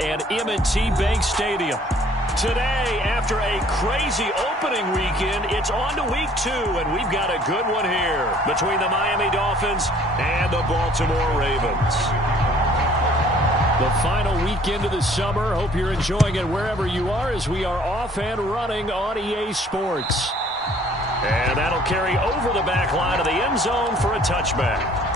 And M&T Bank Stadium. Today, after a crazy opening weekend, it's on to week 2, and we've got a good one here between the Miami Dolphins and the Baltimore Ravens. The final weekend of the summer. Hope you're enjoying it wherever you are as we are off and running on EA Sports. And that'll carry over the back line of the end zone for a touchback.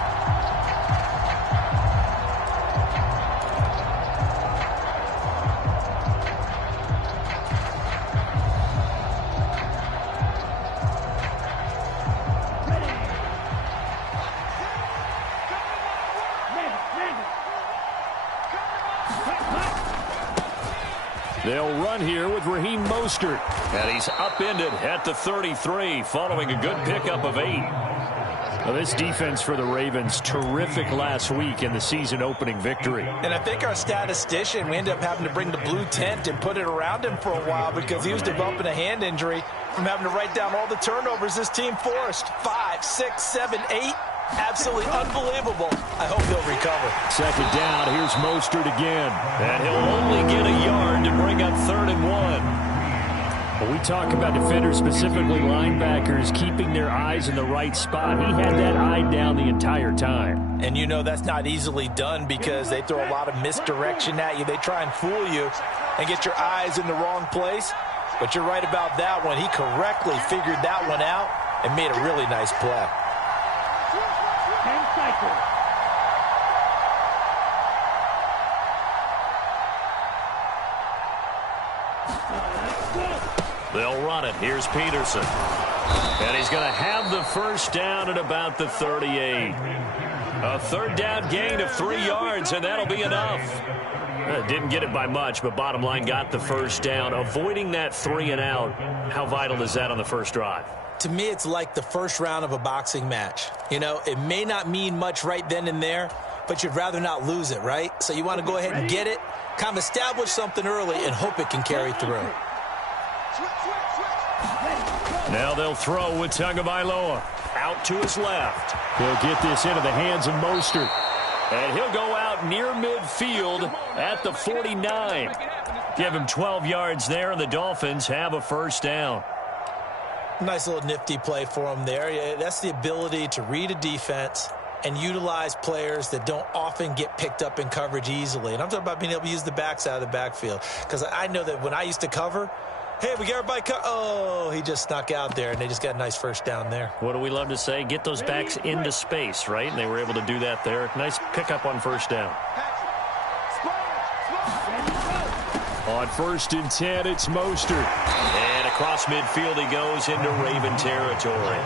They'll run here with Raheem Mostert. And he's upended at the 33 following a good pickup of 8. Well, this defense for the Ravens, terrific last week in the season opening victory. And I think our statistician, we ended up having to bring the blue tent and put it around him for a while because he was developing a hand injury from having to write down all the turnovers this team forced. 5, 6, 7, 8. Absolutely unbelievable. I hope he'll recover. Second down, here's Mostert again. And he'll only get a yard to bring up 3rd and 1. When we talk about defenders, specifically linebackers, keeping their eyes in the right spot, he had that eye down the entire time. And you know that's not easily done because they throw a lot of misdirection at you. They try and fool you and get your eyes in the wrong place. But you're right about that one. He correctly figured that one out and made a really nice play. They'll run it. Here's Peterson. And he's going to have the first down at about the 38. A 3rd down gain of 3 yards, and that'll be enough. Didn't get it by much, but bottom line got the first down. Avoiding that 3 and out, how vital is that on the first drive? To me, it's like the first round of a boxing match. You know, it may not mean much right then and there, but you'd rather not lose it, right? So you want to go ahead and get it, kind of establish something early, and hope it can carry through. Now they'll throw with Tagovailoa. Out to his left. He'll get this into the hands of Mostert. And he'll go out near midfield at the 49. Give him 12 yards there, and the Dolphins have a first down. Nice little nifty play for him there. That's the ability to read a defense and utilize players that don't often get picked up in coverage easily. And I'm talking about being able to use the backs out of the backfield. Because I know that when I used to cover, hey, we got everybody oh, he just snuck out there, and they just got a nice first down there. What do we love to say? Get those backs into space, right? And they were able to do that there. Nice pickup on first down. On 1st and 10, it's Mostert. And across midfield he goes into Raven territory.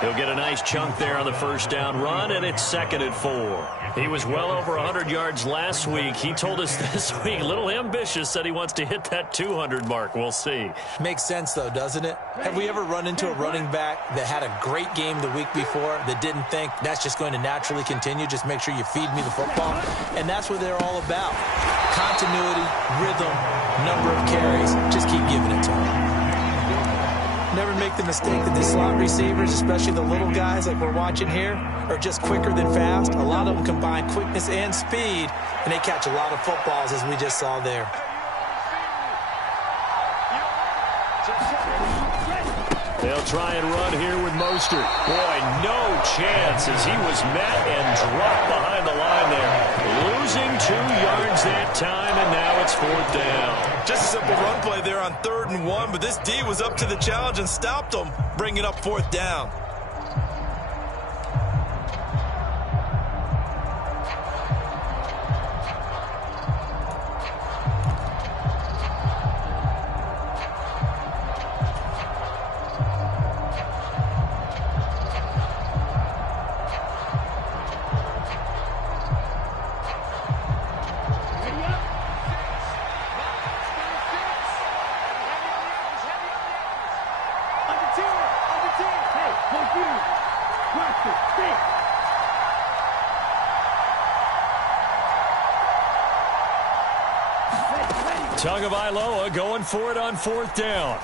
He'll get a nice chunk there on the first down run, and it's 2nd and 4. He was well over 100 yards last week. He told us this week, a little ambitious, said he wants to hit that 200 mark. We'll see. Makes sense, though, doesn't it? Have we ever run into a running back that had a great game the week before that didn't think that's just going to naturally continue? Just make sure you feed me the football. And that's what they're all about. Continuity, rhythm, number of carries. Just keep giving it to them. Never make the mistake that the slot receivers, especially the little guys like we're watching here, are just quicker than fast. A lot of them combine quickness and speed, and they catch a lot of footballs, as we just saw there. They'll try and run here with Mostert. Boy, no chance as he was met and dropped behind the line there. Losing 2 yards that time, and now it's 4th down. Just a simple run play there on 3rd and 1, but this D was up to the challenge and stopped them, bringing up 4th down. Tagovailoa going for it on 4th down.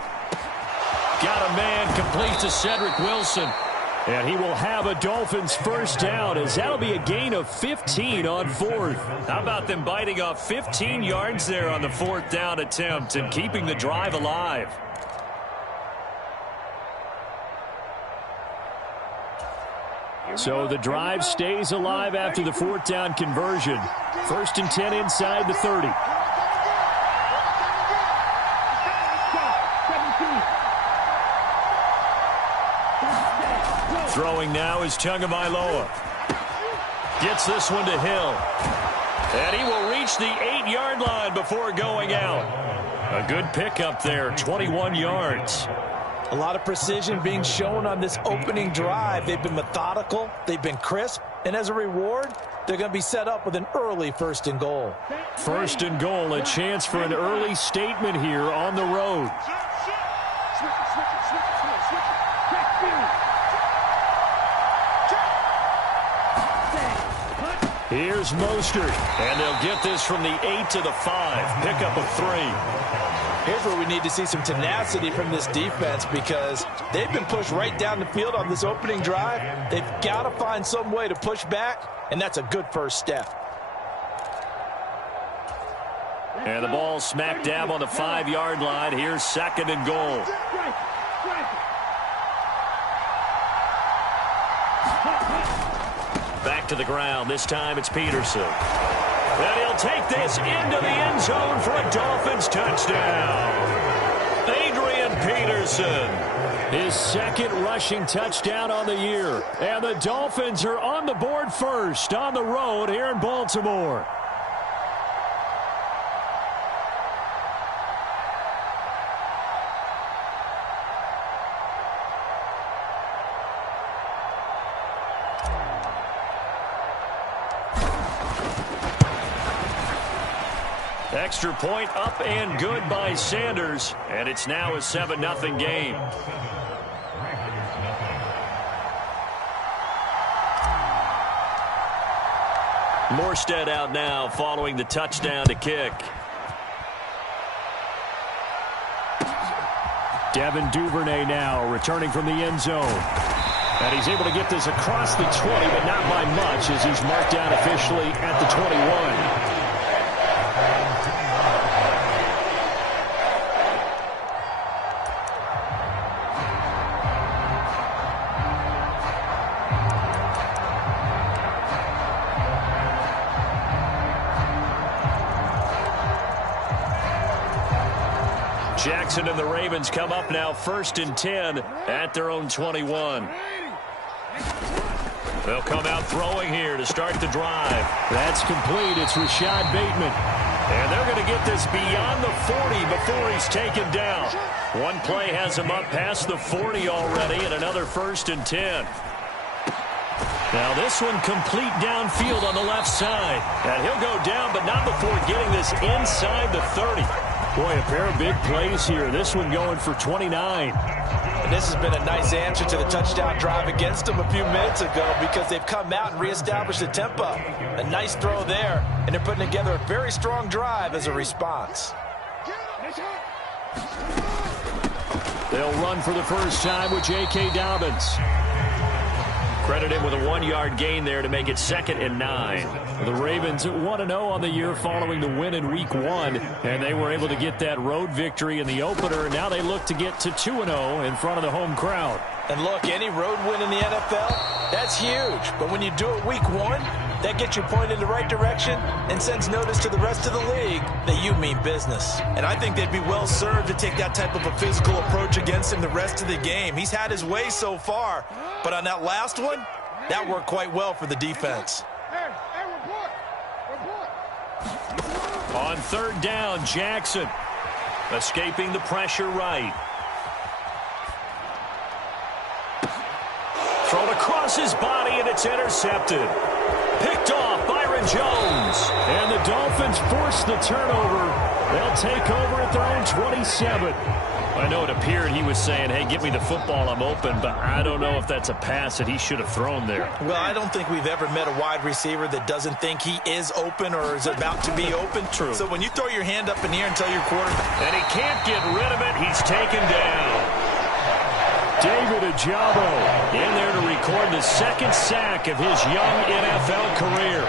Got a man complete to Cedric Wilson. And he will have a Dolphins first down, as that'll be a gain of 15 on fourth. How about them biting off 15 yards there on the fourth down attempt and keeping the drive alive? So the drive stays alive after the fourth down conversion. 1st and 10 inside the 30. Throwing now is Tagovailoa. Gets this one to Hill. And he will reach the 8-yard line before going out. A good pickup there, 21 yards. A lot of precision being shown on this opening drive. They've been methodical, they've been crisp, and as a reward, they're going to be set up with an early 1st and goal. 1st and goal, a chance for an early statement here on the road. Here's Mostert, and they'll get this from the 8 to the 5. Pickup of 3. Here's where we need to see some tenacity from this defense, because they've been pushed right down the field on this opening drive. They've got to find some way to push back, and that's a good first step. And the ball smack dab on the 5-yard line. Here's 2nd and goal. Back to the ground. This time it's Peterson. And he'll take this into the end zone for a Dolphins touchdown. Adrian Peterson. His 2nd rushing touchdown on the year. And the Dolphins are on the board first on the road here in Baltimore. Extra point up and good by Sanders, and it's now a 7-0 game. Morstead out now following the touchdown to kick. Devin Duvernay now returning from the end zone. And he's able to get this across the 20, but not by much, as he's marked down officially at the 21. Jackson and the Ravens come up now 1st and 10 at their own 21. They'll come out throwing here to start the drive. That's complete. It's Rashad Bateman. And they're going to get this beyond the 40 before he's taken down. One play has him up past the 40 already, and another 1st and 10. Now this one complete downfield on the left side. And he'll go down, but not before getting this inside the 30. Boy, a pair of big plays here. This one going for 29. And this has been a nice answer to the touchdown drive against them a few minutes ago, because they've come out and reestablished the tempo. A nice throw there, and they're putting together a very strong drive as a response. They'll run for the first time with J.K. Dobbins. Credit him with a 1-yard gain there to make it 2nd and 9. The Ravens 1-0 on the year following the win in Week 1, and they were able to get that road victory in the opener. Now they look to get to 2-0 in front of the home crowd. And look, any road win in the NFL, that's huge. But when you do it Week 1, that gets you pointed in the right direction and sends notice to the rest of the league that you mean business. And I think they'd be well served to take that type of a physical approach against him the rest of the game. He's had his way so far, but on that last one, that worked quite well for the defense. On 3rd down, Jackson escaping the pressure right. Thrown across his body, and it's intercepted. Picked off Byron Jones. And the Dolphins force the turnover. They'll take over at their own 27. I know it appeared he was saying, hey, give me the football, I'm open, but I don't know if that's a pass that he should have thrown there. Well, I don't think we've ever met a wide receiver that doesn't think he is open or is about to be open. True. So when you throw your hand up in the air and tell your quarterback, and he can't get rid of it, he's taken down. David Ojabo in there to record the second sack of his young NFL career.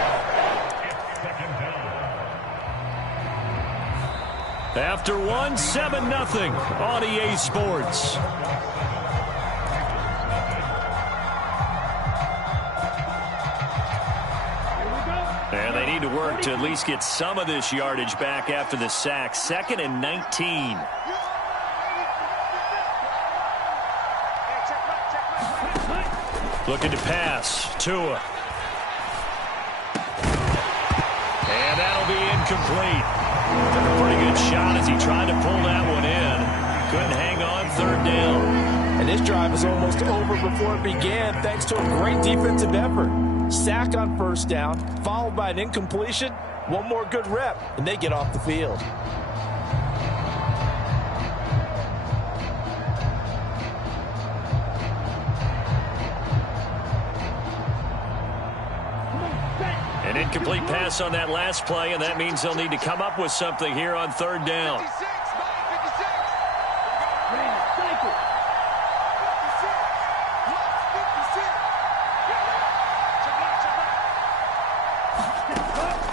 After one, 7-0 on EA Sports. And they need to work to at least get some of this yardage back after the sack. 2nd and 19. Looking to pass. Tua. And that'll be incomplete. Took a pretty good shot as he tried to pull that one in. Couldn't hang on 3rd down. And this drive is almost over before it began thanks to a great defensive effort. Sack on 1st down, followed by an incompletion. One more good rep, and they get off the field. An incomplete pass on that last play, and that means they'll need to come up with something here on 3rd down.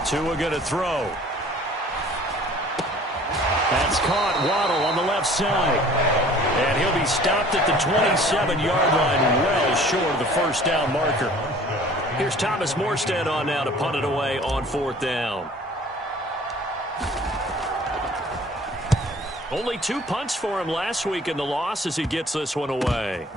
Tua going to throw. That's caught. Waddle on the left side. And he'll be stopped at the 27-yard line, well short of the 1st down marker. Here's Thomas Morstead on now to punt it away on 4th down. Only 2 punts for him last week in the loss as he gets this one away.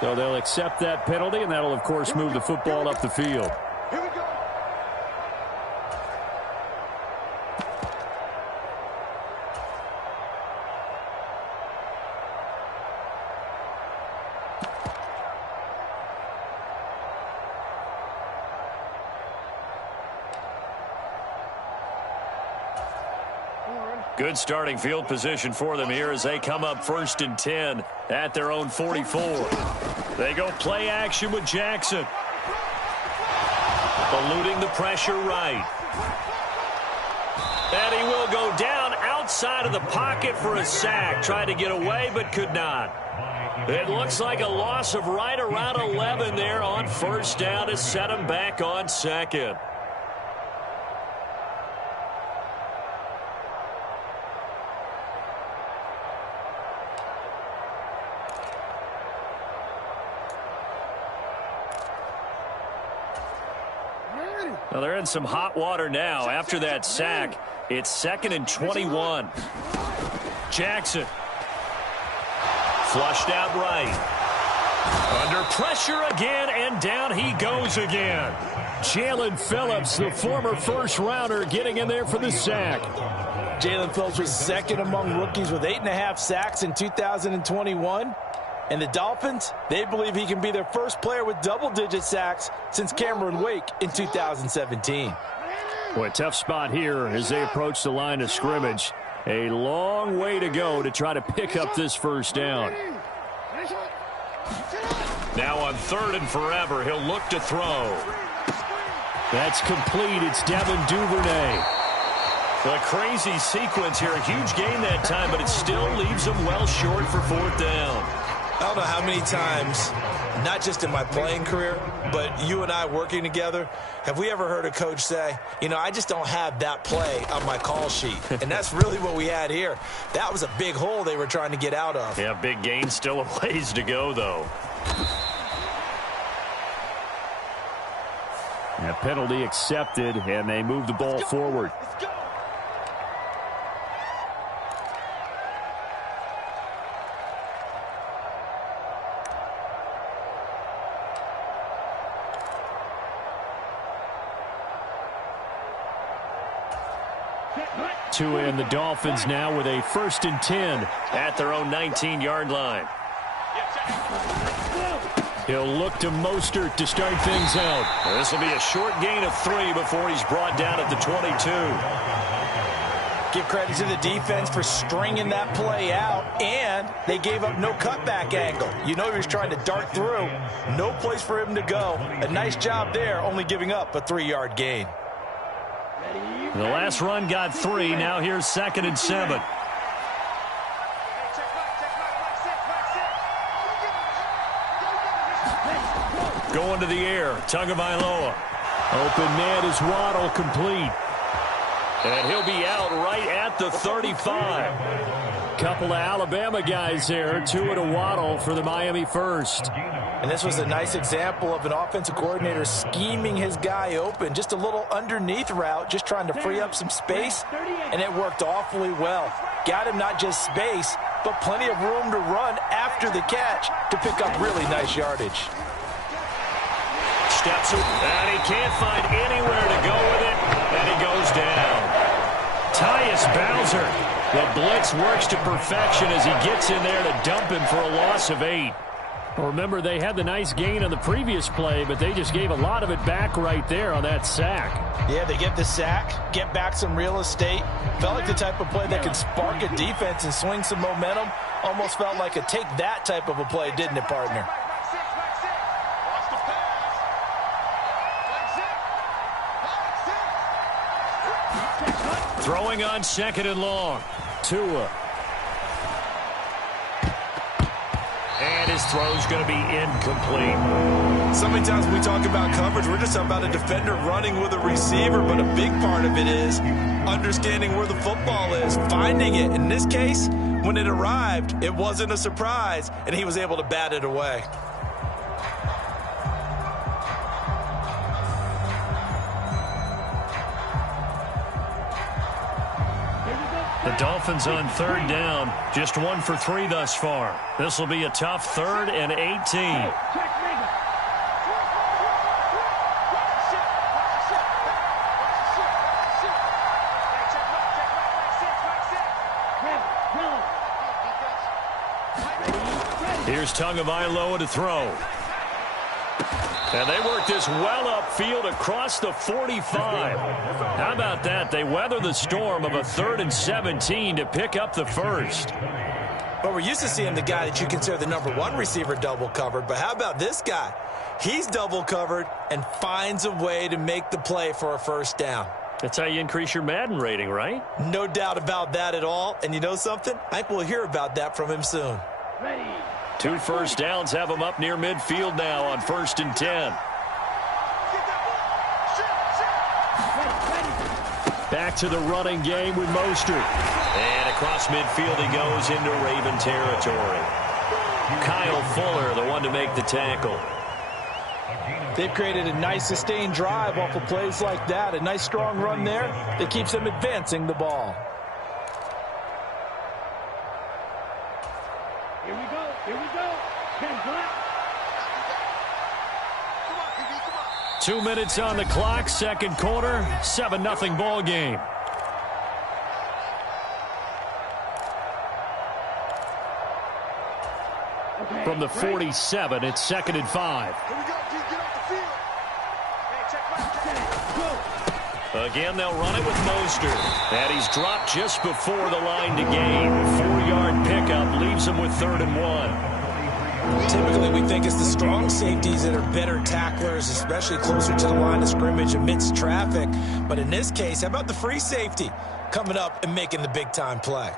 So they'll accept that penalty, and that'll, of course, move the football up the field. Here we go. Good starting field position for them here as they come up 1st and 10 at their own 44. They go play action with Jackson. Eluding the pressure right. And he will go down outside of the pocket for a sack. Tried to get away but could not. It looks like a loss of right around 11 there on 1st down to set him back on 2nd. Well, they're in some hot water now. After that sack, it's 2nd and 21. Jackson. Flushed out right. Under pressure again, and down he goes again. Jalen Phillips, the former 1st-rounder, getting in there for the sack. Jalen Phillips was 2nd among rookies with 8.5 sacks in 2021. And the Dolphins, they believe he can be their first player with double-digit sacks since Cameron Wake in 2017. Boy, tough spot here as they approach the line of scrimmage. A long way to go to try to pick up this 1st down. Now on 3rd and forever, he'll look to throw. That's complete. It's Devin Duvernay. A crazy sequence here. A huge gain that time, but it still leaves him well short for 4th down. I don't know how many times, not just in my playing career, but you and I working together, have we ever heard a coach say, you know, I just don't have that play on my call sheet. And that's really what we had here. That was a big hole they were trying to get out of. Yeah, big gain, still a ways to go, though. That penalty accepted, and they move the ball forward. Let's go. Tua and the Dolphins now with a 1st and 10 at their own 19-yard line. He'll look to Mostert to start things out. This will be a short gain of 3 before he's brought down at the 22. Give credit to the defense for stringing that play out, and they gave up no cutback angle. You know he was trying to dart through. No place for him to go. A nice job there, only giving up a 3-yard gain. Ready? The last run got 3. Now here's 2nd and 7. Going to the air. Tagovailoa. Open man is Waddle, complete. And he'll be out right at the 35. Couple of Alabama guys there. 2 to Waddle for the Miami first. And this was a nice example of an offensive coordinator scheming his guy open. Just a little underneath route, just trying to free up some space, and it worked awfully well. Got him not just space, but plenty of room to run after the catch to pick up really nice yardage. Steps and he can't find anywhere to go with it, and he goes down. Tyus Bowser. The blitz works to perfection as he gets in there to dump him for a loss of 8. Remember, they had the nice gain on the previous play, but they just gave a lot of it back right there on that sack. Yeah, they get the sack, get back some real estate. Felt like the type of play that could spark a defense and swing some momentum. Almost felt like a take that type of a play, didn't it, partner? Throwing on 2nd and long. Tua. And his throw's going to be incomplete. So many times when we talk about coverage, we're just talking about a defender running with a receiver, but a big part of it is understanding where the football is, finding it. In this case, when it arrived, it wasn't a surprise, and he was able to bat it away. The Dolphins on 3rd down, just 1 for 3 thus far. This will be a tough 3rd and 18. Here's Tagovailoa to throw. And they work this well upfield across the 45. How about that? They weather the storm of a 3rd and 17 to pick up the first. But we're used to seeing the guy that you consider the #1 receiver double covered. But how about this guy? He's double covered and finds a way to make the play for a first down. That's how you increase your Madden rating, right? No doubt about that at all. And you know something? I think we'll hear about that from him soon. 2 first downs have him up near midfield now on 1st and 10. Back to the running game with Mostert. And across midfield he goes into Raven territory. Kyle Fuller, the one to make the tackle. They've created a nice sustained drive off of plays like that. A nice strong run there that keeps them advancing the ball. Here we go. Here we go. 10 black. 2 minutes on the clock, 2nd quarter, 7-0 ball game. From the 47, it's 2nd and 5. Here we go. Get off the field. Hey, check. Again, they'll run it with Mostert. And he's dropped just before the line to gain. 4-yard pickup leaves him with 3rd and 1. Typically, we think it's the strong safeties that are better tacklers, especially closer to the line of scrimmage amidst traffic. But in this case, how about the free safety coming up and making the big-time play?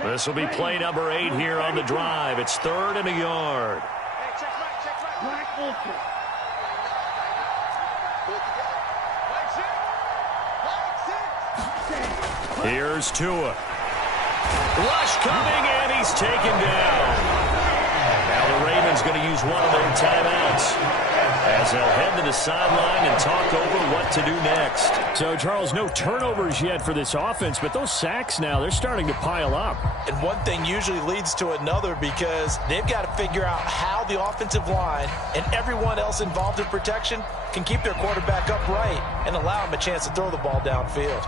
This will be play number 8 here on the drive. It's 3rd and a yard. Hey, check right. Black ultra. Here's Tua. Rush coming, and he's taken down. Now the Ravens going to use one of their timeouts as they'll head to the sideline and talk over what to do next. So, Charles, no turnovers yet for this offense, but those sacks now, they're starting to pile up. And one thing usually leads to another because they've got to figure out how the offensive line and everyone else involved in protection can keep their quarterback upright and allow him a chance to throw the ball downfield.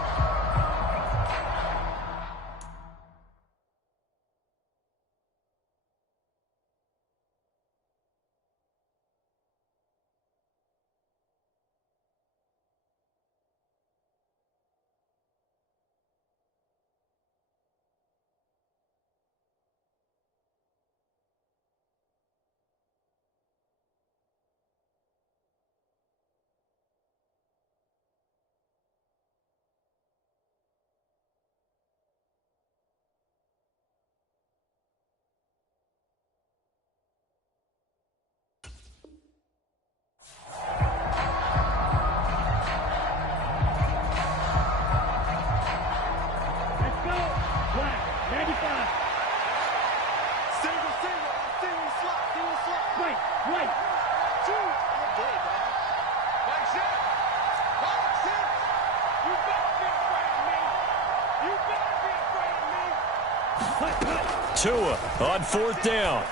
Right. 2. Nice shot. 5, 6. You better be afraid of me. You better be afraid of me. Tua on 4th down.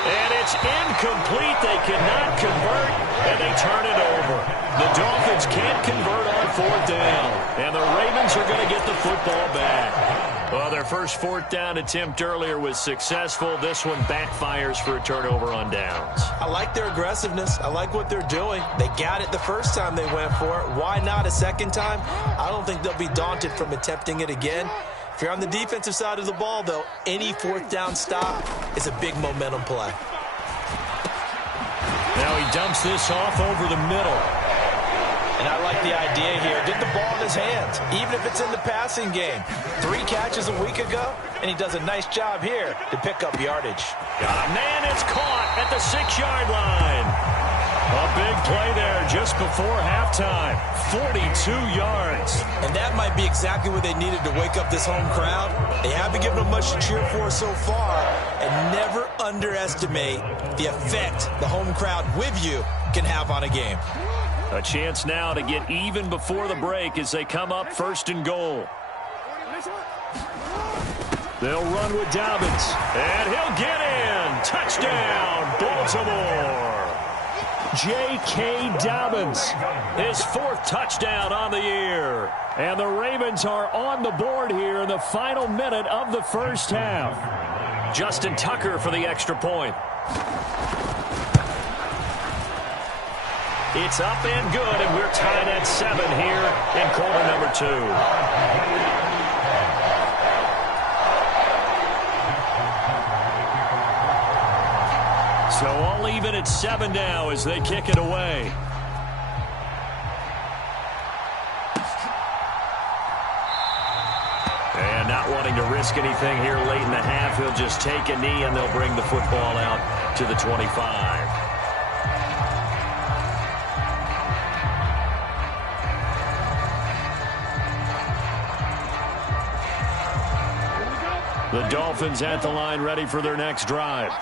And it's incomplete. They cannot convert, and they turn it over. The Dolphins can't convert on 4th down, and the Ravens are going to get the football back. Well, their first 4th down attempt earlier was successful. This one backfires for a turnover on downs. I like their aggressiveness. I like what they're doing. They got it the first time they went for it. Why not a second time? I don't think they'll be daunted from attempting it again. If you're on the defensive side of the ball, though, any 4th down stop is a big momentum play. Now he dumps this off over the middle. And I like the idea here. Get the ball in his hands, even if it's in the passing game. 3 catches a week ago, and he does a nice job here to pick up yardage. Man, it's caught at the 6-yard line. A big play there just before halftime. 42 yards. And that might be exactly what they needed to wake up this home crowd. They haven't given them much to cheer for so far. And never underestimate the effect the home crowd with you can have on a game. A chance now to get even before the break as they come up 1st and goal. They'll run with Dobbins. And he'll get in. Touchdown, Baltimore. J.K. Dobbins, his 4th touchdown on the year. And the Ravens are on the board here in the final minute of the first half. Justin Tucker for the extra point. It's up and good, and we're tied at 7 here in quarter number 2. So all even at 7 now as they kick it away. And not wanting to risk anything here late in the half, he'll just take a knee and they'll bring the football out to the 25. The Dolphins at the line ready for their next drive.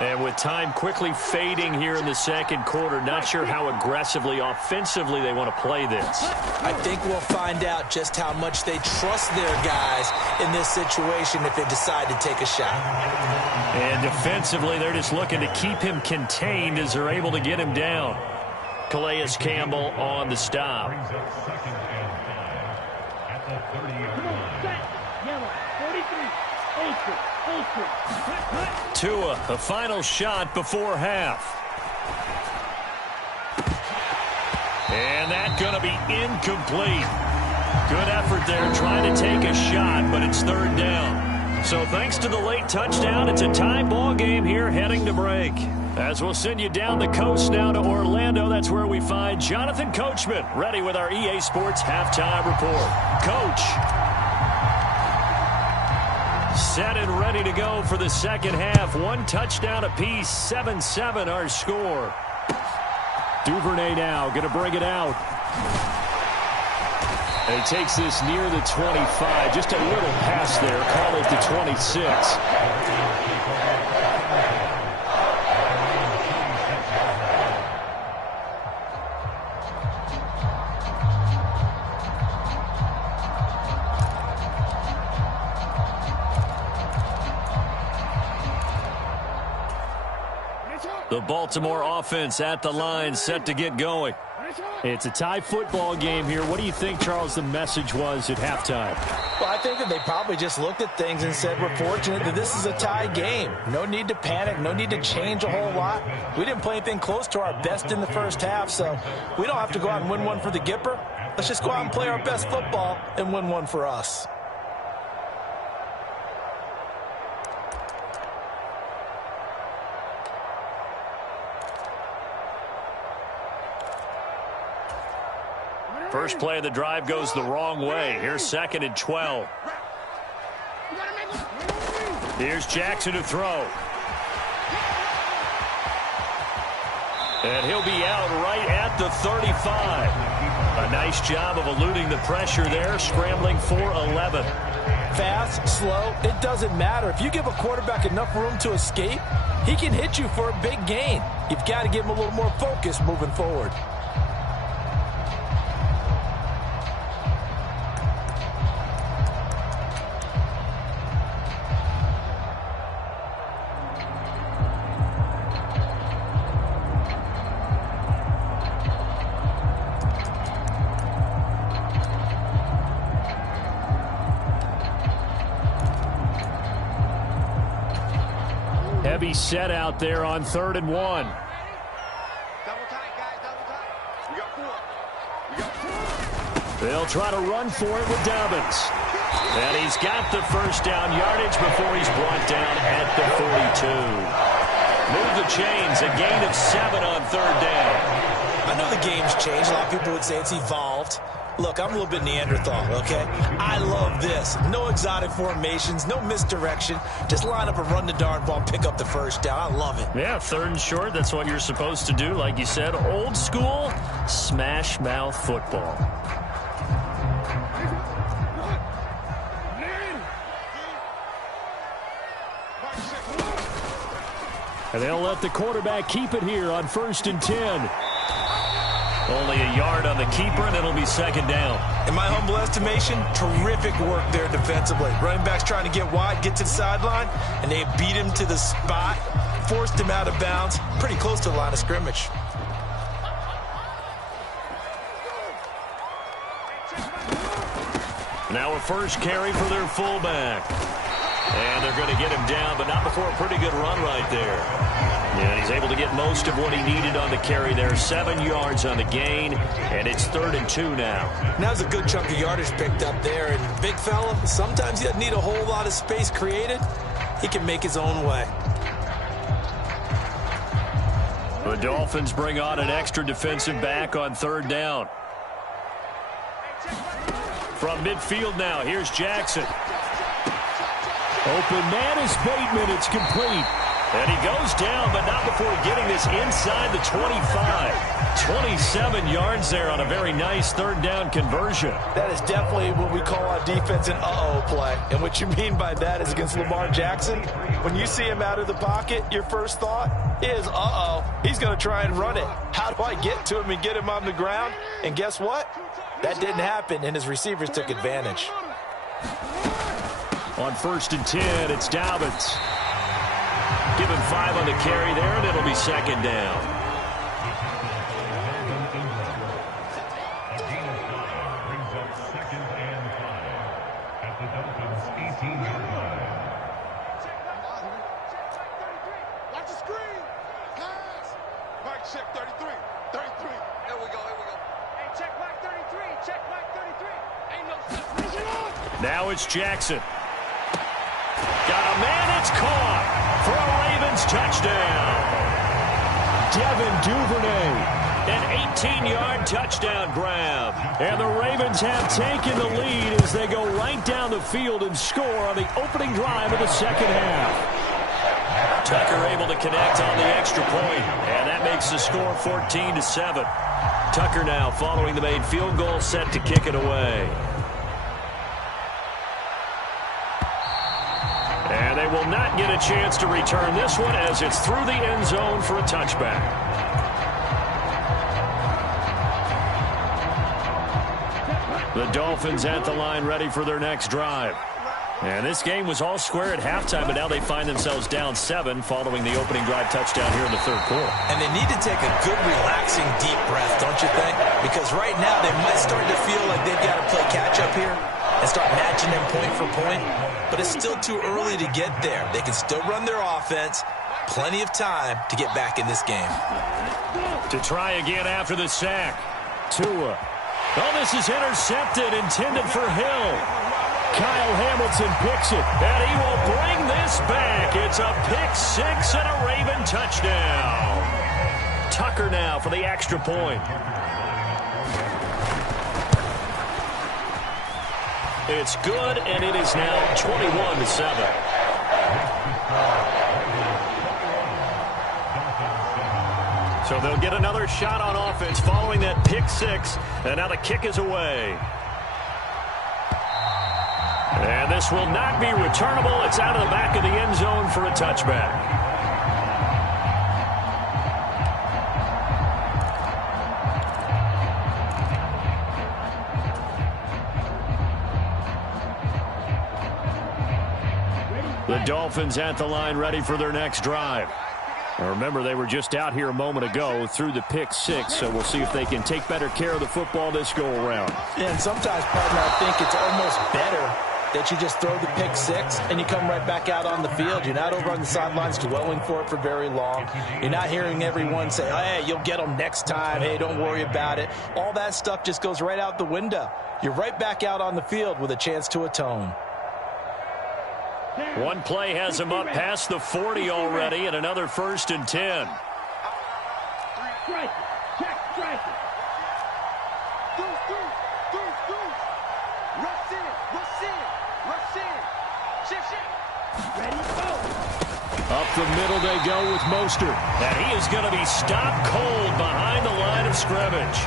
And with time quickly fading here in the second quarter, not sure how aggressively, offensively they want to play this. I think we'll find out just how much they trust their guys in this situation if they decide to take a shot. And defensively, they're just looking to keep him contained as they're able to get him down. Calais Campbell on the stop. Tua, a final shot before half. And that's going to be incomplete. Good effort there trying to take a shot, but it's 3rd down. So thanks to the late touchdown, it's a tie ball game here heading to break. As we'll send you down the coast now to Orlando, that's where we find Jonathan Coachman, ready with our EA Sports halftime report. Coach. Set and ready to go for the second half. 1 touchdown apiece, 7-7 our score. Duvernay now going to bring it out. And he takes this near the 25. Just a little pass there. Call it the 26. The Baltimore offense at the line, set to get going. It's a tie football game here. What do you think, Charles, the message was at halftime? Well, I think that they probably just looked at things and said, we're fortunate that this is a tie game. No need to panic. No need to change a whole lot. We didn't play anything close to our best in the first half, so we don't have to go out and win one for the Gipper. Let's just go out and play our best football and win one for us. First play of the drive goes the wrong way. Here's 2nd and 12. Here's Jackson to throw. And he'll be out right at the 35. A nice job of eluding the pressure there, scrambling for 11. Fast, slow, it doesn't matter. If you give a quarterback enough room to escape, he can hit you for a big gain. You've got to give him a little more focus moving forward. Heavy set out there on 3rd and 1. Double tight, guys. Double tight. We got 4. We got 4. They'll try to run for it with Dobbins. And he's got the first down yardage before he's brought down at the 42. Move the chains. A gain of 7 on 3rd down. I know the game's changed. A lot of people would say it's evolved. Look, I'm a little bit Neanderthal, okay? I love this. No exotic formations, no misdirection. Just line up and run the darn ball, pick up the first down. I love it. Yeah, 3rd and short. That's what you're supposed to do. Like you said, old school, smash mouth football. And they'll let the quarterback keep it here on 1st and 10. Only a yard on the keeper, and it'll be 2nd down. In my humble estimation, terrific work there defensively. Running backs trying to get wide, get to the sideline, and they beat him to the spot, forced him out of bounds, pretty close to the line of scrimmage. Now a first carry for their fullback. And they're going to get him down, but not before a pretty good run right there. And he's able to get most of what he needed on the carry there. 7 yards on the gain, and it's 3rd and 2 now. Now's a good chunk of yardage picked up there. And big fella, sometimes he doesn't need a whole lot of space created. He can make his own way. The Dolphins bring on an extra defensive back on 3rd down. From midfield now, here's Jackson. Open man is Bateman. It's complete. And he goes down, but not before getting this inside the 25. 27 yards there on a very nice 3rd down conversion. That is definitely what we call a defense an uh-oh play. And what you mean by that is against Lamar Jackson, when you see him out of the pocket, your first thought is, uh-oh, he's going to try and run it. How do I get to him and get him on the ground? And guess what? That didn't happen, and his receivers took advantage. On 1st and 10, it's Dobbins. Give him 5 on the carry there, and it'll be 2nd down. Brings up 2nd and 5 at the Dolphins' 18-yard line. Watch the screen. Pass. Mike, check 33. 33. Here we go. Here we go. Hey, check Mike 33. Check Mike 33. Ain't no separation. Now it's Jackson. Got a man, it's caught for a Ravens touchdown. Devin Duvernay, an 18-yard touchdown grab. And the Ravens have taken the lead as they go right down the field and score on the opening drive of the 2nd half. Tucker able to connect on the extra point, and that makes the score 14-7. Tucker now following the made field goal, set to kick it away. And they will not get a chance to return this one as it's through the end zone for a touchback. The Dolphins at the line ready for their next drive. And this game was all square at halftime, but now they find themselves down 7 following the opening drive touchdown here in the 3rd quarter. And they need to take a good, relaxing, deep breath, don't you think? Because right now they might start to feel like they've got to play catch-up here and start matching them point for point. But it's still too early to get there. They can still run their offense. Plenty of time to get back in this game. To try again after the sack. Tua. Oh, this is intercepted, intended for Hill. Kyle Hamilton picks it, and he will bring this back. It's a pick 6 and a Raven touchdown. Tucker now for the extra point. It's good, and it is now 21-7. So they'll get another shot on offense following that pick 6, and now the kick is away. And this will not be returnable. It's out of the back of the end zone for a touchback. Dolphins at the line ready for their next drive. Now remember, they were just out here a moment ago through the pick six, so we'll see if they can take better care of the football this go-around. Yeah, and sometimes, partner, I think it's almost better that you just throw the pick six and you come right back out on the field. You're not over on the sidelines dwelling for it for very long. You're not hearing everyone say, hey, you'll get them next time. Hey, don't worry about it. All that stuff just goes right out the window. You're right back out on the field with a chance to atone. One play has him up past the 40 already, and another 1st and 10. Strike it. Check, strike it. Deuce. Rush in. Shift. Ready, go. Up the middle they go with Mostert. And he is going to be stopped cold behind the line of scrimmage.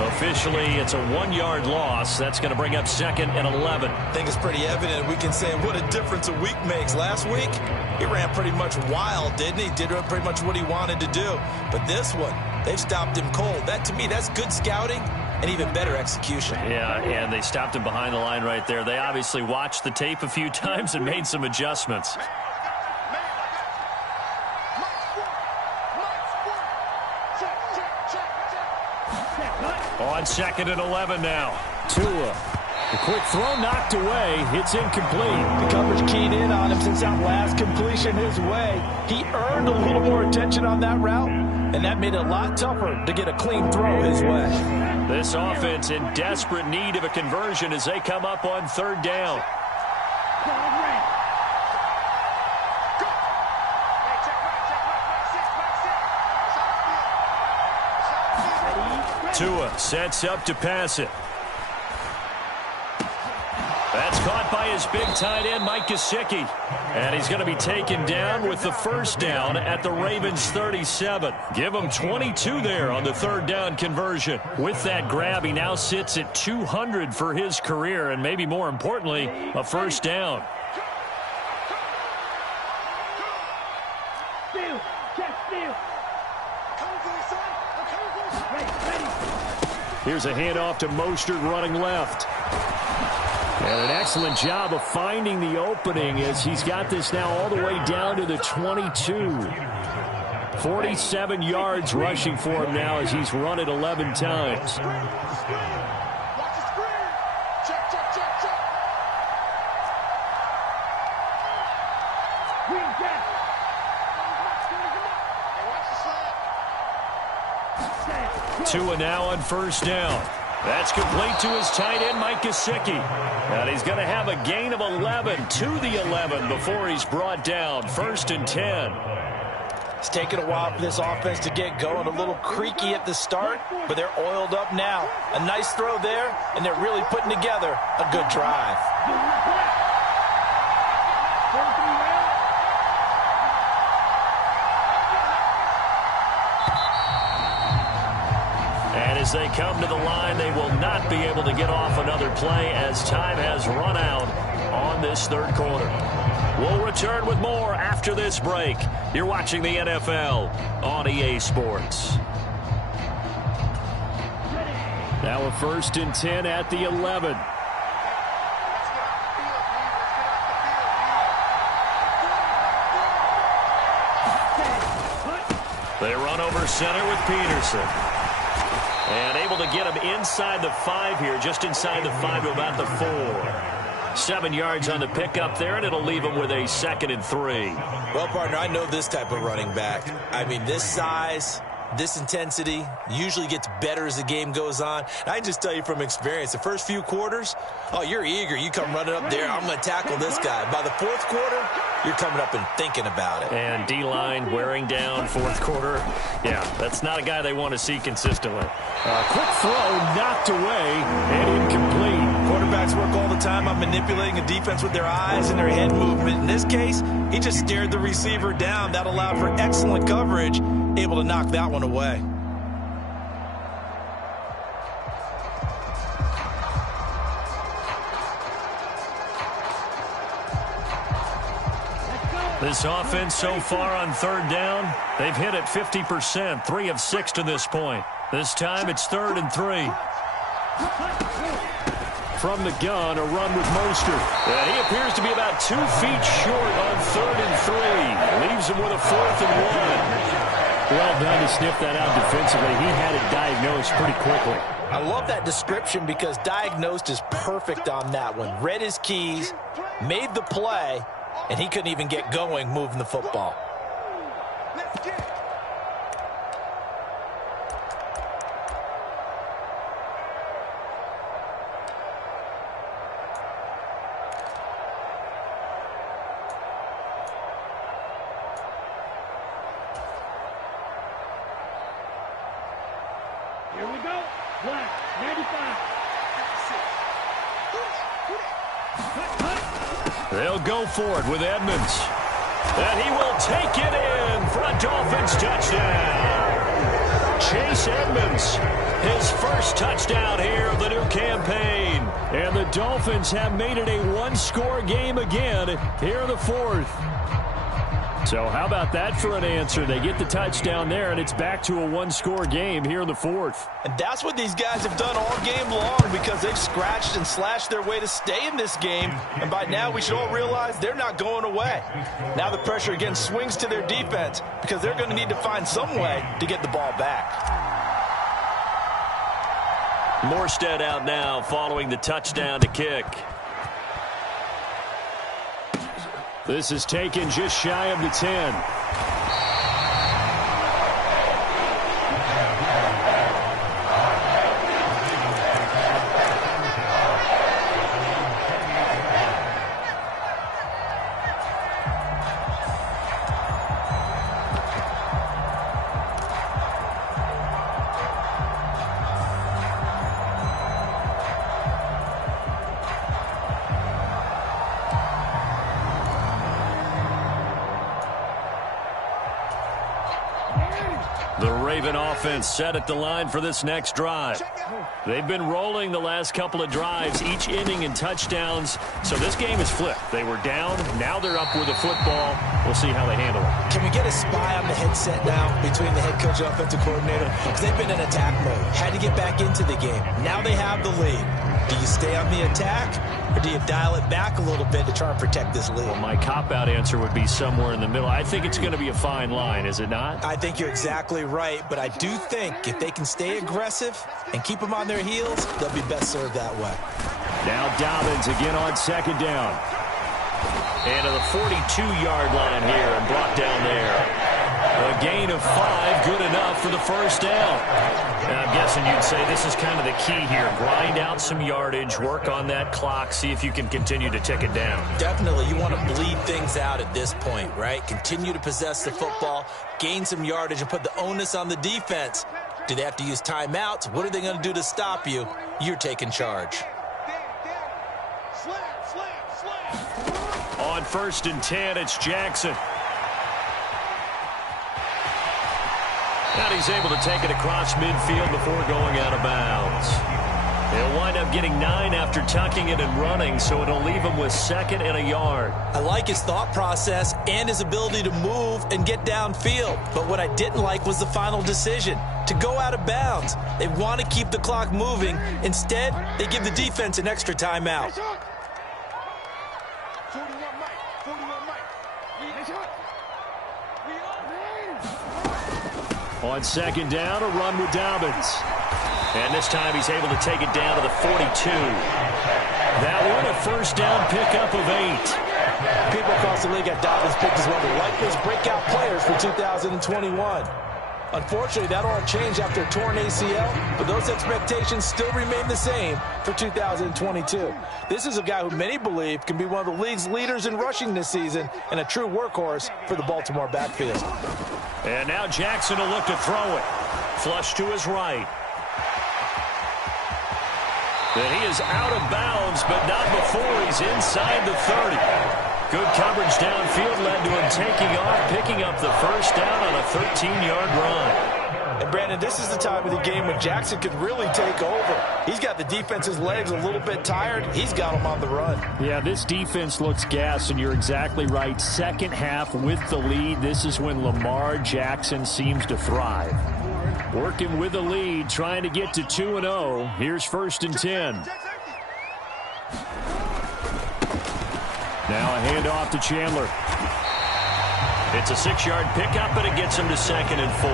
Officially, it's a 1-yard loss. That's going to bring up 2nd and 11. I think it's pretty evident. We can say what a difference a week makes. Last week, he ran pretty much wild, didn't he? Did pretty much what he wanted to do. But this one, they've stopped him cold. That, to me, that's good scouting and even better execution. Yeah, and they stopped him behind the line right there. They obviously watched the tape a few times and made some adjustments. On 2nd and 11 now. Tua. The quick throw knocked away. It's incomplete. The coverage keyed in on him since that last completion his way. He earned a little more attention on that route, and that made it a lot tougher to get a clean throw his way. This offense in desperate need of a conversion as they come up on 3rd down. Tua sets up to pass it. That's caught by his big tight end, Mike Gesicki. And he's going to be taken down with the 1st down at the Ravens 37. Give him 22 there on the 3rd down conversion. With that grab, he now sits at 200 for his career, and maybe more importantly, a 1st down. Here's a handoff to Mostert running left. And an excellent job of finding the opening as he's got this now all the way down to the 22. 47 yards rushing for him now as he's run it 11 times. Tua now on 1st down. That's complete to his tight end, Mike Gesicki. And he's going to have a gain of 11 to the 11 before he's brought down. 1st and 10. It's taken a while for this offense to get going. A little creaky at the start, but they're oiled up now. A nice throw there, and they're really putting together a good drive. As they come to the line, they will not be able to get off another play as time has run out on this 3rd quarter. We'll return with more after this break. You're watching the NFL on EA Sports. Now a 1st and 10 at the 11. They run over center with Peterson. And able to get him inside the 5 here, just inside the 5 to about the 4. 7 yards on the pickup there, and it'll leave him with a 2nd and 3. Well, partner, I know this type of running back. I mean, this size, this intensity usually gets better as the game goes on. And I can just tell you from experience, the first few quarters, oh, you're eager. You come running up there, I'm going to tackle this guy. By the 4th quarter, you're coming up and thinking about it. And D-line wearing down 4th quarter. Yeah, that's not a guy they want to see consistently. Quick throw knocked away and incomplete. Quarterbacks work all the time on manipulating a defense with their eyes and their head movement. In this case, he just stared the receiver down. That allowed for excellent coverage, able to knock that one away. This offense so far on 3rd down, they've hit it 50%, 3 of 6 to this point. This time it's 3rd and 3. from the gun, a run with Mostert. And he appears to be about 2 feet short on 3rd and 3. Leaves him with a 4th and 1. Well done to sniff that out defensively. He had it diagnosed pretty quickly. I love that description because diagnosed is perfect on that one. Read his keys, made the play, and he couldn't even get going moving the football. Let's get it. Here we go. Black, 95. They'll go for it with Edmonds. And he will take it in for a Dolphins touchdown. Chase Edmonds, his first touchdown here of the new campaign. And the Dolphins have made it a one-score game again here in the 4th. So how about that for an answer? They get the touchdown there, and it's back to a one-score game here in the 4th. And that's what these guys have done all game long because they've scratched and slashed their way to stay in this game. And by now, we should all realize they're not going away. Now the pressure again swings to their defense because they're going to need to find some way to get the ball back. Morstead out now following the touchdown to kick. This is taken just shy of the 10. The Raven offense set at the line for this next drive. They've been rolling the last couple of drives, each inning in touchdowns. So this game is flipped. They were down. Now they're up with the football. We'll see how they handle it. Can we get a spy on the headset now between the head coach and offensive coordinator? Because they've been in attack mode. Had to get back into the game. Now they have the lead. Do you stay on the attack, or do you dial it back a little bit to try and protect this lead? Well, my cop-out answer would be somewhere in the middle. I think it's going to be a fine line, is it not? I think you're exactly right, but I do think if they can stay aggressive and keep them on their heels, they'll be best served that way. Now Dobbins again on 2nd down. And to the 42-yard line here and brought down there. A gain of 5, good enough for the first down. Now, I'm guessing you'd say this is kind of the key here. Grind out some yardage, work on that clock, see if you can continue to tick it down. Definitely. You want to bleed things out at this point, right? Continue to possess the football, gain some yardage, and put the onus on the defense. Do they have to use timeouts? What are they going to do to stop you? You're taking charge. On 1st and 10, it's Jackson. And he's able to take it across midfield before going out of bounds. He'll wind up getting 9 after tucking it and running, so it'll leave him with 2nd and a yard. I like his thought process and his ability to move and get downfield. But what I didn't like was the final decision, to go out of bounds. They want to keep the clock moving. Instead, they give the defense an extra timeout. 41 Mike. On 2nd down, a run with Dobbins. And this time he's able to take it down to the 42. That one a first down pickup of 8. People across the league got Dobbins picked as one of the likeliest breakout players for 2021. Unfortunately, that all changed after a torn ACL, but those expectations still remain the same for 2022. This is a guy who many believe can be one of the league's leaders in rushing this season and a true workhorse for the Baltimore backfield. And now Jackson will look to throw it. Flush to his right. And he is out of bounds, but not before he's inside the 30. Good coverage downfield led to him taking off, picking up the first down on a 13-yard run. And, Brandon, this is the time of the game when Jackson could really take over. He's got the defense's legs a little bit tired. He's got them on the run. Yeah, this defense looks gassed, and you're exactly right. Second half with the lead, this is when Lamar Jackson seems to thrive. Working with the lead, trying to get to 2-0. Here's 1st and 10. Now a handoff to Chandler. It's a 6-yard pickup, but it gets him to 2nd and 4.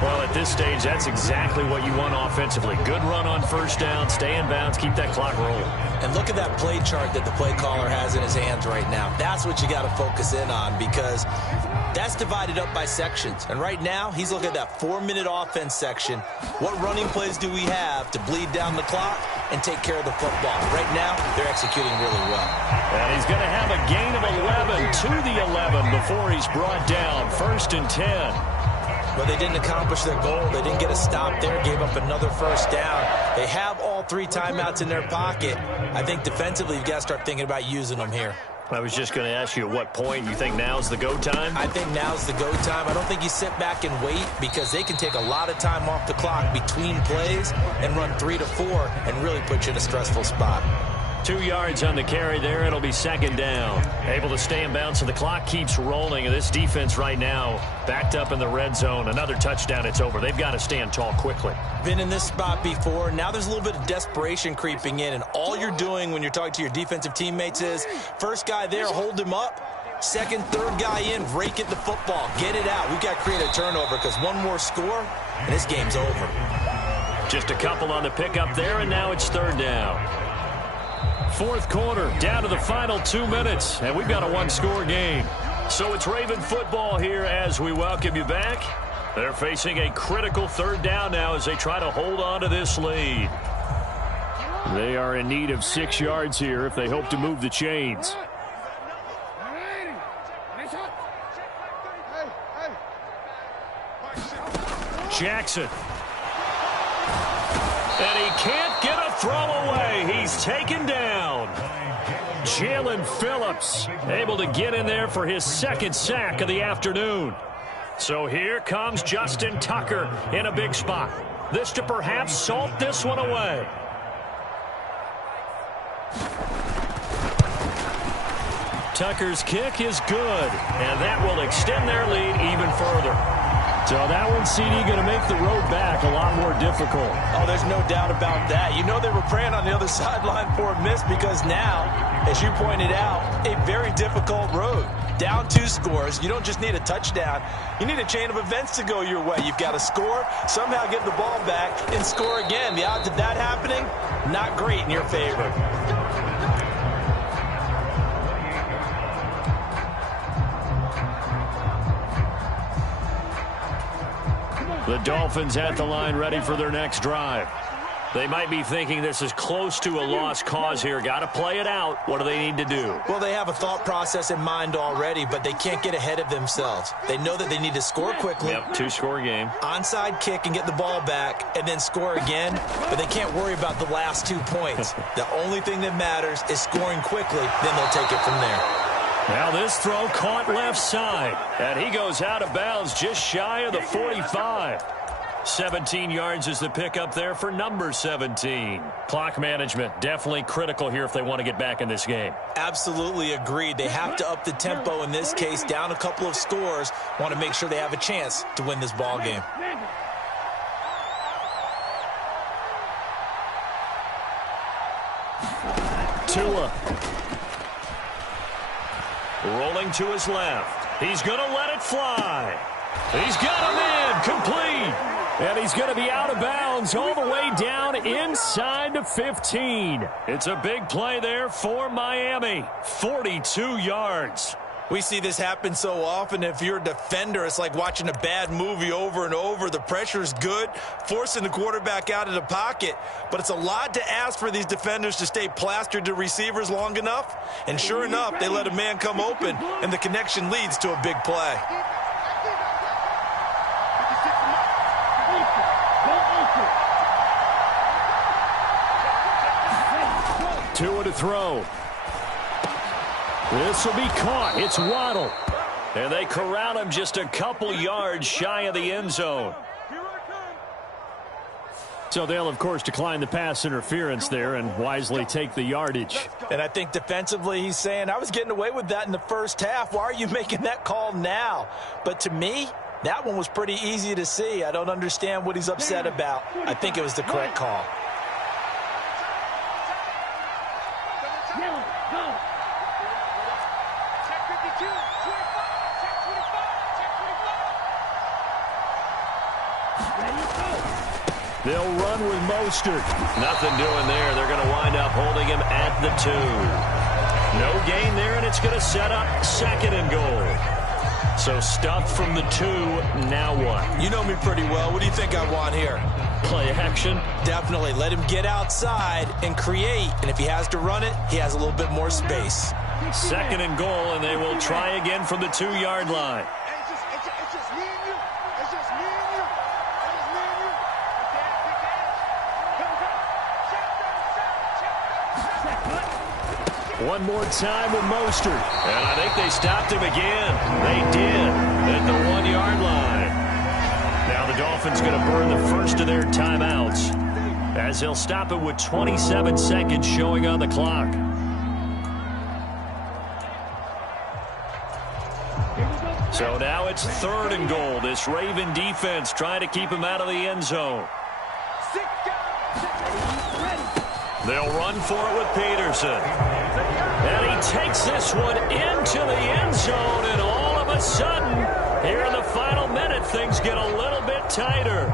Well, at this stage, that's exactly what you want offensively. Good run on first down, stay in bounds, keep that clock rolling. And look at that play chart that the play caller has in his hands right now. That's what you got to focus in on, because that's divided up by sections. And right now, he's looking at that 4-minute offense section. What running plays do we have to bleed down the clock and take care of the football? Right now, they're executing really well. And he's going to have a gain of 11 to the 11 before he's brought down. 1st and 10. Well, they didn't accomplish their goal. They didn't get a stop there, gave up another first down. They have all 3 timeouts in their pocket. I think defensively, you've got to start thinking about using them here. I was just going to ask you at what point you think now's the go time? I think now's the go time. I don't think you sit back and wait, because they can take a lot of time off the clock between plays and run 3 to 4 and really put you in a stressful spot. 2 yards on the carry there. It'll be 2nd down. Able to stay in bounds, so the clock keeps rolling. And this defense right now backed up in the red zone. Another touchdown, it's over. They've got to stand tall quickly. Been in this spot before. Now there's a little bit of desperation creeping in. And all you're doing when you're talking to your defensive teammates is, first guy there, hold him up. 2nd, 3rd guy in, rake at the football. Get it out. We've got to create a turnover, because one more score, and this game's over. Just a couple on the pickup there, and now it's 3rd down. 4th quarter, down to the final 2 minutes, and we've got a 1-score game. So it's Raven football here as we welcome you back. They're facing a critical 3rd down now as they try to hold on to this lead. They are in need of 6 yards here if they hope to move the chains. Jackson. And he can't get a throw away. He's taken down. Jalen Phillips able to get in there for his 2nd sack of the afternoon. So here comes Justin Tucker in a big spot. This to perhaps salt this one away. Tucker's kick is good, and that will extend their lead even further. So that one, CD, going to make the road back a lot more difficult. Oh, there's no doubt about that. You know they were praying on the other sideline for a miss, because now, as you pointed out, a very difficult road. Down 2 scores. You don't just need a touchdown. You need a chain of events to go your way. You've got to score, somehow get the ball back, and score again. The odds of that happening, not great in your favor. The Dolphins at the line, ready for their next drive. They might be thinking this is close to a lost cause here. Got to play it out. What do they need to do? Well, they have a thought process in mind already, but they can't get ahead of themselves. They know that they need to score quickly. Yep, 2-score game. Onside kick and get the ball back, and then score again. But they can't worry about the last 2 points. The only thing that matters is scoring quickly. Then they'll take it from there. Now this throw caught left side, and he goes out of bounds just shy of the 45. 17 yards is the pickup there for number 17. Clock management definitely critical here if they want to get back in this game. Absolutely agreed. They have to up the tempo in this case, down a couple of scores. Want to make sure they have a chance to win this ball game. Tua. Rolling to his left. He's going to let it fly. He's got him in. Complete. And he's going to be out of bounds all the way down inside the 15. It's a big play there for Miami. 42 yards. We see this happen so often. If you're a defender, it's like watching a bad movie over and over. The pressure's good, forcing the quarterback out of the pocket. But it's a lot to ask for these defenders to stay plastered to receivers long enough. And sure enough, they let a man come open, and the connection leads to a big play. Tua to throw. This will be caught. It's Waddle. And they corral him just a couple yards shy of the end zone. So they'll, of course, decline the pass interference there and wisely take the yardage. And I think defensively he's saying, I was getting away with that in the first half. Why are you making that call now? But to me, that one was pretty easy to see. I don't understand what he's upset about. I think it was the correct call. They'll run with Mostert. Nothing doing there. They're going to wind up holding him at the 2. No gain there, and it's going to set up 2nd and goal. So stuffed from the 2, now what? You know me pretty well. What do you think I want here? Play action? Definitely. Let him get outside and create. And if he has to run it, he has a little bit more space. 2nd and goal, and they will try again from the 2-yard line. It's just me and you. It's just me and you. It's just me and you. One more time with Mostert. And I think they stopped him again. They did at the 1-yard line. Now the Dolphins going to burn the first of their timeouts as they'll stop it with 27 seconds showing on the clock. So now it's 3rd and goal. This Raven defense trying to keep him out of the end zone. They'll run for it with Peterson. And he takes this one into the end zone, and all of a sudden, here in the final minute, things get a little bit tighter.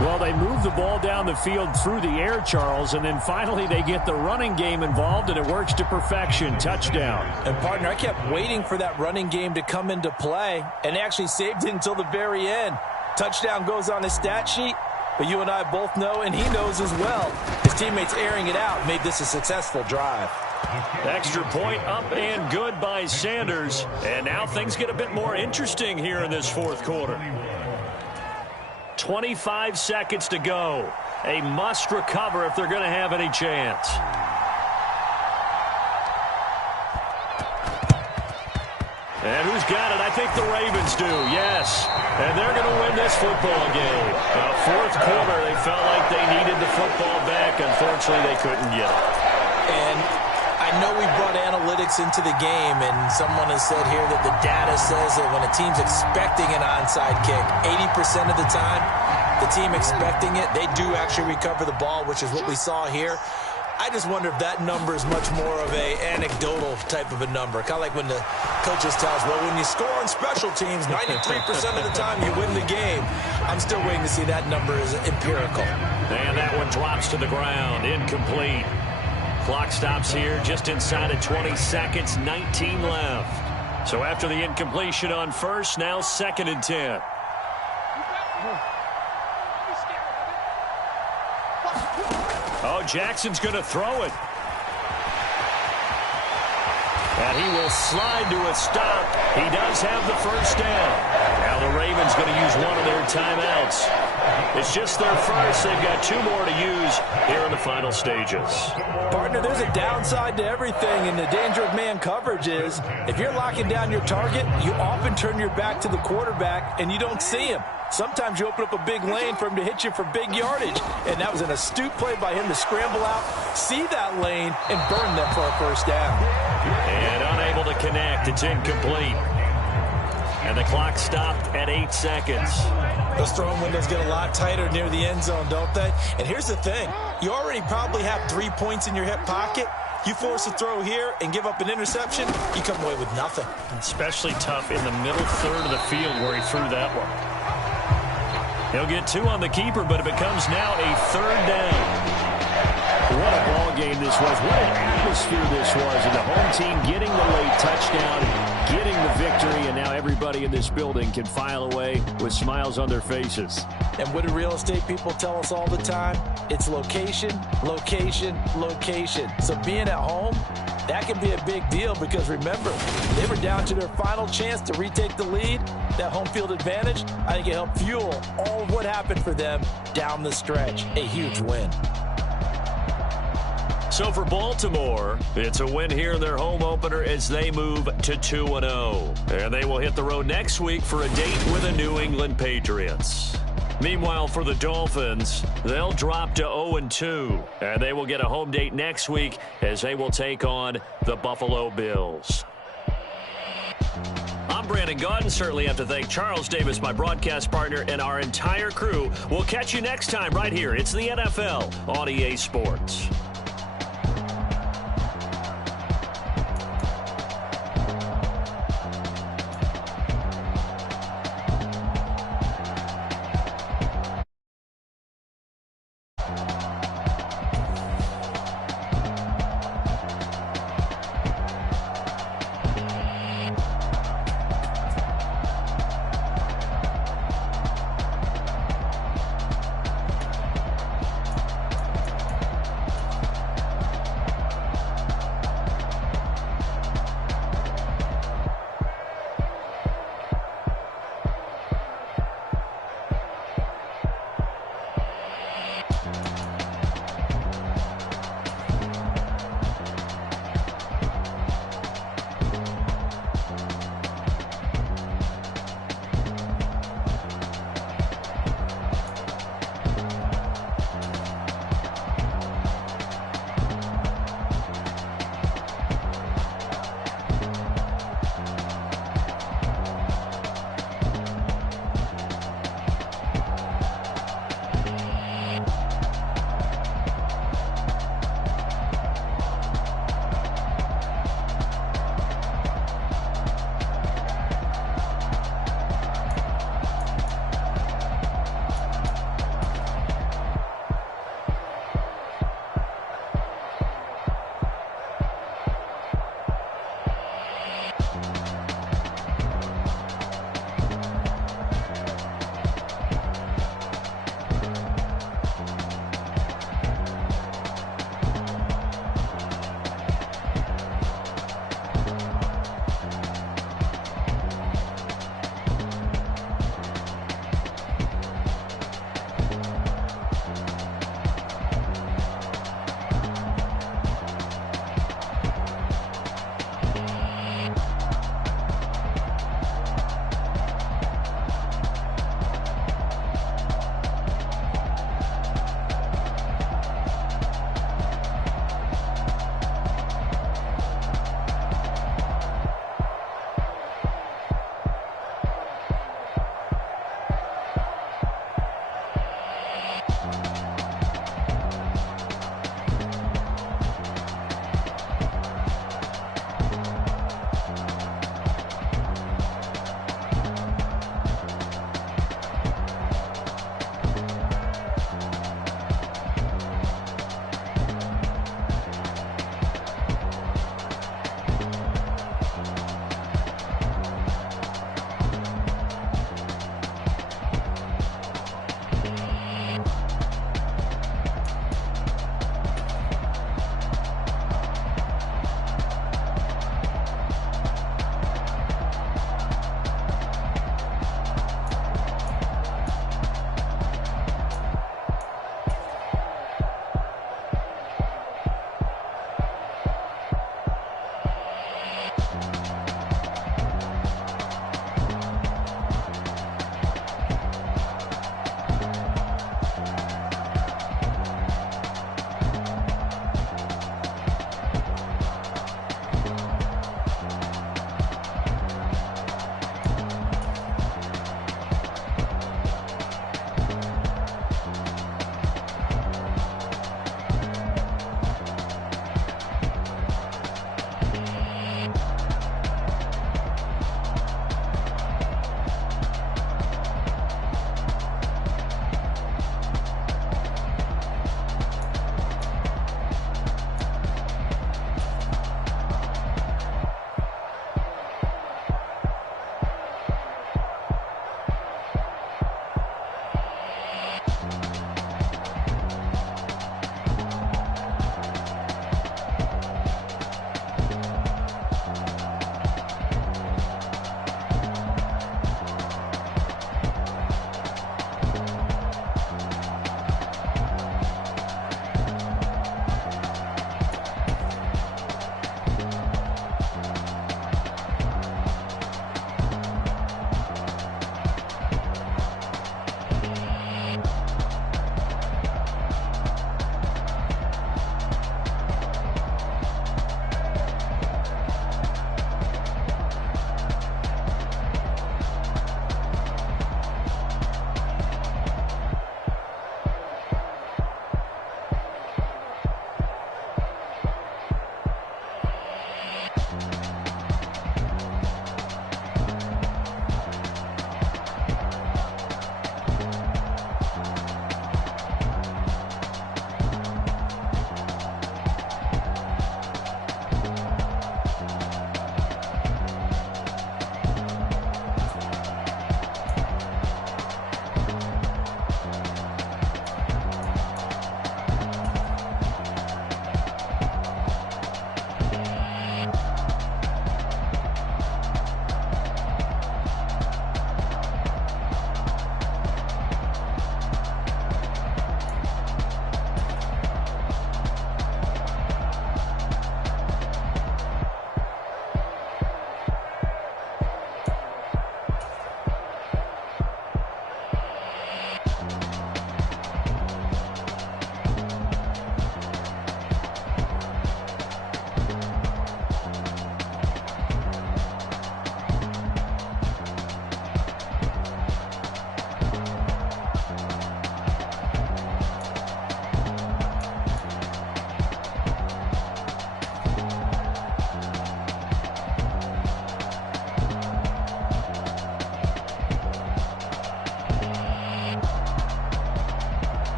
Well, they move the ball down the field through the air, Charles, and then finally they get the running game involved, and it works to perfection. Touchdown. And, partner, I kept waiting for that running game to come into play, and they actually saved it until the very end. Touchdown goes on his stat sheet, but you and I both know, and he knows as well, his teammates airing it out made this a successful drive. Extra point up and good by Sanders, and now things get a bit more interesting here in this 4th quarter. 25 seconds to go. A must recover if they're going to have any chance. And who's got it? I think the Ravens do, yes. And they're going to win this football game. 4th quarter, they felt like they needed the football back. Unfortunately, they couldn't get it. And I know we brought analytics into the game, and someone has said here that the data says that when a team's expecting an onside kick, 80% of the time, the team expecting it, they do actually recover the ball, which is what we saw here. I just wonder if that number is much more of a anecdotal type of a number. Kind of like when the coaches tell us, well, when you score on special teams, 93% of the time you win the game. I'm still waiting to see that number is empirical. And that one drops to the ground, incomplete. Clock stops here just inside of 20 seconds, 19 left. So after the incompletion on first, now 2nd and 10. Oh, Jackson's going to throw it. And he will slide to a stop. He does have the first down. Now the Ravens going to use one of their timeouts. It's just their first. They've got 2 more to use here in the final stages. Partner, there's a downside to everything, and the danger of man coverage is if you're locking down your target, you often turn your back to the quarterback and you don't see him. Sometimes you open up a big lane for him to hit you for big yardage, and that was an astute play by him to scramble out, see that lane, and burn them for a first down. And unable to connect. It's incomplete. And the clock stopped at 8 seconds. Those throwing windows get a lot tighter near the end zone, don't they? And here's the thing. You already probably have 3 points in your hip pocket. You force a throw here and give up an interception, you come away with nothing. Especially tough in the middle third of the field where he threw that one. He'll get 2 on the keeper, but it becomes now a 3rd down. What a ball game this was. What an atmosphere this was. And the home team getting the late touchdown, getting the victory, and now everybody in this building can file away with smiles on their faces. And what do real estate people tell us all the time? It's location, location, location. So being at home, that can be a big deal because remember, they were down to their final chance to retake the lead. That home field advantage, I think it helped fuel all of what happened for them down the stretch. A huge win. So for Baltimore, it's a win here in their home opener as they move to 2-0. And they will hit the road next week for a date with the New England Patriots. Meanwhile, for the Dolphins, they'll drop to 0-2. And they will get a home date next week as they will take on the Buffalo Bills. I'm Brandon Gaudin. Certainly have to thank Charles Davis, my broadcast partner, and our entire crew. We'll catch you next time right here. It's the NFL on EA Sports.